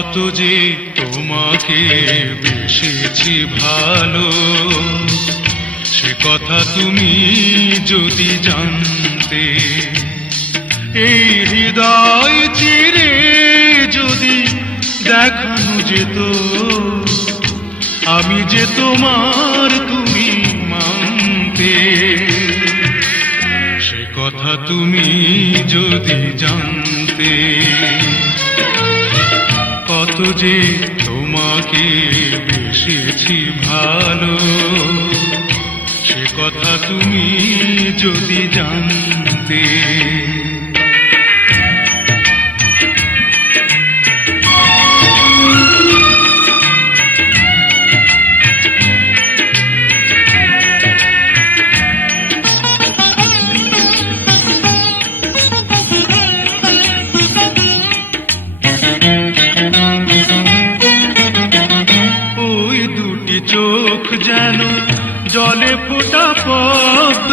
কত যে তোমাকে বেসেছি ভালো, সে কথা তুমি যদি জানতে। এই হৃদয় চিরে যদি দেখানো যেত আমি যে তোমার, তুমি মানতে। সে কথা তুমি যদি জানতে, কত যে তোমাকে বেসেছি ভালো, সে কথা তুমি যদি জানতে। চোখ যেন জলে ফোটা পদ্ম।